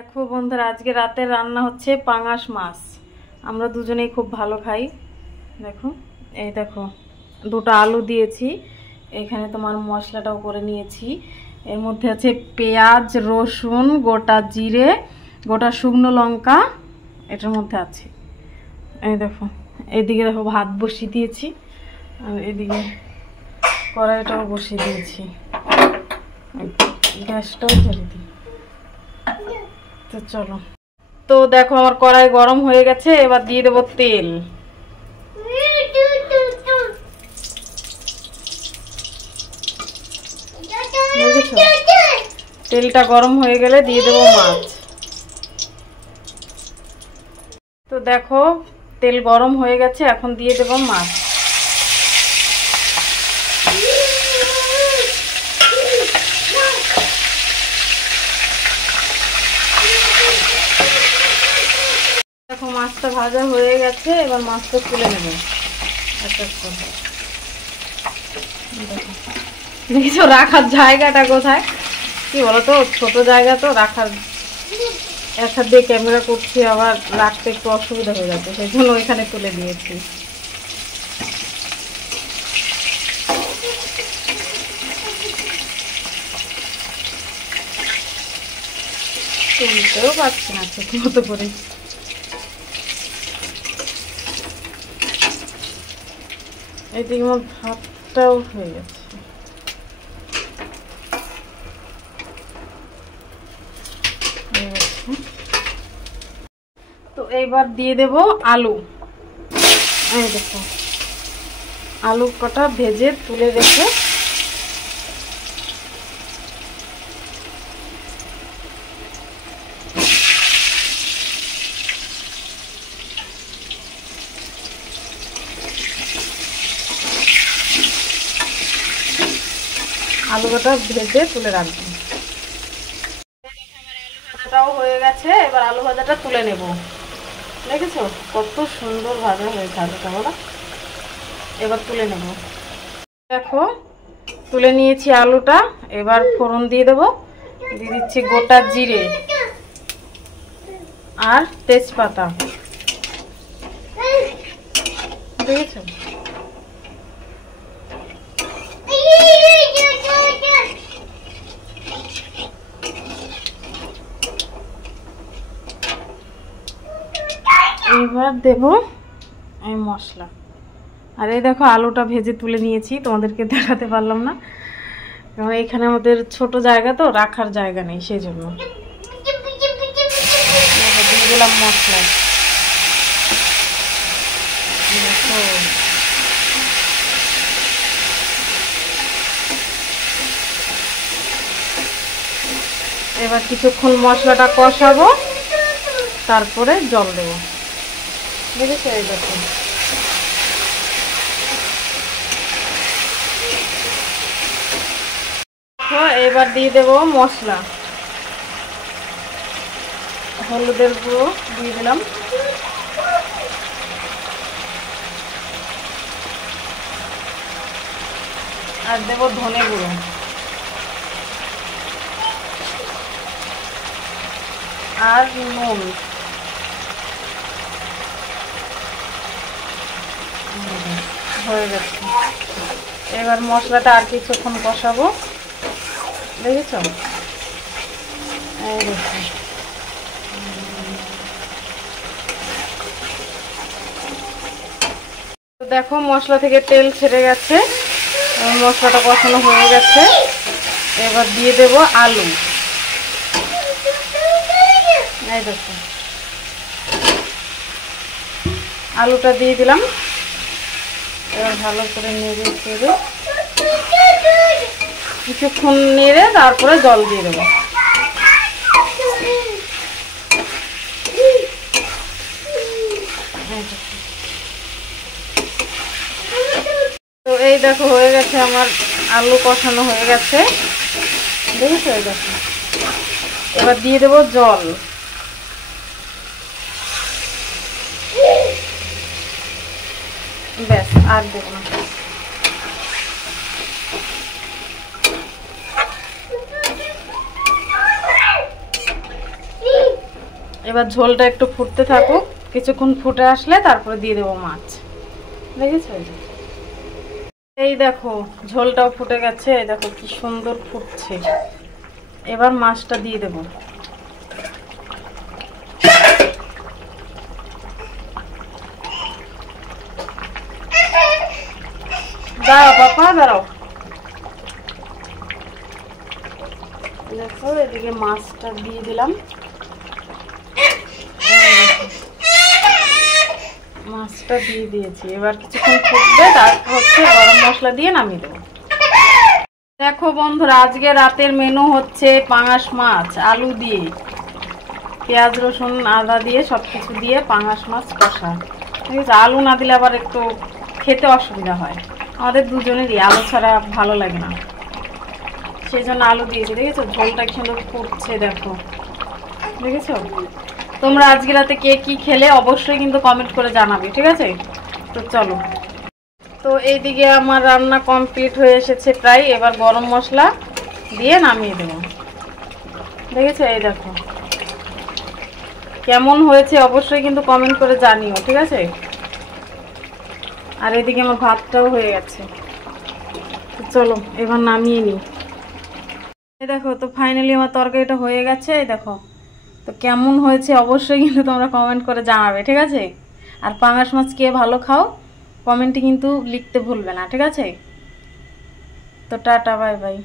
দেখো বন্ধুরা, আজকে রাতে রান্না হচ্ছে পাঙাশ মাছ। আমরা দুজনেই খুব ভালো খাই। দেখো, এই দেখো দুটো আলু দিয়েছি, এখানে তোমার মশলাটাও করে নিয়েছি। এর মধ্যে আছে পেঁয়াজ, রসুন, গোটা জিরে, গোটা শুকনো লঙ্কা এটার মধ্যে আছে। এই দেখো, এইদিকে দেখো ভাত বসিয়ে দিয়েছি, আর এদিকে কড়াইটাও বসিয়ে দিয়েছি। গ্যাসটাও ধরে দিই। তো চলো, তো দেখো আমার কড়াই গরম হয়ে গেছে, এবার দিয়ে দেবো তেল। বুঝেছো? তেলটা গরম হয়ে গেলে দিয়ে দেবো মাছ। তো দেখো তেল গরম হয়ে গেছে, এখন দিয়ে দেবো মাছ। দেখো মাছটা ভাজা হয়ে গেছে, এবার মাছটা তুলে নেব। দেখছো রাখার জায়গাটা কোথায়, কি বলতো, ছোট জায়গা তো রাখার, এক হাত দিয়ে ক্যামেরা করছি, আবার রাখতে একটু অসুবিধা হয়ে যাচ্ছে, সেই জন্য ওইখানে তুলে দিয়েছি। তুলতেও পারছি না ঠিক মতো করে। এইদিকে আমার ভাতটাও হয়ে গেছে। তো এইবার দিয়ে দেব আলু। এই দেখো আলু কটা ভেজে তুলে রেখে আলু কটা ভেজে তুলে রাখবো। ভাজাটাও হয়ে গেছে, এবার আলু ভাজাটা তুলে নেব। দেখেছো কত সুন্দর ভাজা হয়েছে আলুটা, বলো? এবার তুলে নেব। দেখো তুলে নিয়েছি আলুটা, এবার ফোড়ন দিয়ে দেবো। দিয়ে দিচ্ছি গোটা জিরে আর তেজপাতা। দেখেছো? এবার দেব এই মশলা। আর এই দেখো আলুটা ভেজে তুলে নিয়েছি, তোমাদেরকে দেখাতে পারলাম না কারণ এখানে আমাদের ছোট জায়গা তো, রাখার জায়গা নেই, সেই জন্য। দিয়ে দিলাম মশলা। এবার কিছুক্ষণ মশলাটা কষাবো, তারপরে জল দেবো। বুঝেছো? এই দেখো এবার দিয়ে দেবো মশলা। হলুদের গুঁড়ো দিয়ে দিলাম, আর দেবো ধনে গুঁড়ো, আর নুন। হয়ে গেছে, এবার মশলাটা আর কিছুক্ষণ কষাবো। দেখেছ? এই দেখো দেখো মশলা থেকে তেল ছেড়ে গেছে, মশলাটা কষানো হয়ে গেছে। এবার দিয়ে দেব আলু। এই দেখো আলুটা দিয়ে দিলাম, এবার ভালো করে নেড়ে চেড়ে কিছুক্ষণ নেড়ে তারপরে জল দিয়ে দেবো। তো এই দেখো হয়ে গেছে, আমার আলু কষানো হয়ে গেছে। দেখেছো? এই দেখো এবার দিয়ে দেবো জল। ব্যাস, আর দেবো না। এবার ঝোলটা একটু ফুটতে থাকুক, কিছুক্ষণ ফুটে আসলে তারপরে দিয়ে দেবো মাছ। দেখেছো? এই দেখো ঝোলটাও ফুটে গেছে, এই দেখো কি সুন্দর ফুটছে। এবার মাছটা দিয়ে দেবো। দাঁড়াও বাবা, দাঁড়াও। দেখো এদিকে মাছটা দিয়ে দিলাম। মাছটা দিয়ে দিয়েছি, এবার কিছুক্ষণ ফুটবে, তারপর হচ্ছে গরম মশলা দিয়ে নামিয়ে দেবো। দেখো বন্ধুরা, আজকে রাতের মেনু হচ্ছে পাঙাশ মাছ আলু দিয়ে, পেঁয়াজ রসুন আদা দিয়ে সবকিছু দিয়ে পাঙাশ মাছ কষা। ঠিক আছে, আলু না দিলে আবার একটু খেতে অসুবিধা হয়, আমাদের দুজনেরই আলু ছাড়া ভালো লাগে না, সেই জন্য আলু দিয়েছি। দেখেছো ঝোলটা কি সুন্দর ফুটছে, দেখো দেখেছো? তোমরা আজকে রাতে কে কি খেলে অবশ্যই কিন্তু কমেন্ট করে জানাবে, ঠিক আছে? তো চলো, তো এইদিকে আমার রান্না কমপ্লিট হয়ে এসেছে প্রায়, এবার গরম মশলা দিয়ে নামিয়ে দেবো। দেখেছো? এই দেখো কেমন হয়েছে অবশ্যই কিন্তু কমেন্ট করে জানিও, ঠিক আছে? আর এদিকে আমার ভাতটাও হয়ে গেছে, তো চলো এবার নামিয়ে নিই। এই দেখো, তো ফাইনালি আমার তরকারিটা হয়ে গেছে। এই দেখো তো কেমন হয়েছে অবশ্যই কিন্তু তোমরা কমেন্ট করে জানাবে, ঠিক আছে? আর পাঙাশ মাছ কে ভালো খাও কমেন্টে কিন্তু লিখতে ভুলবে না, ঠিক আছে? তো টাটা, বাই বাই।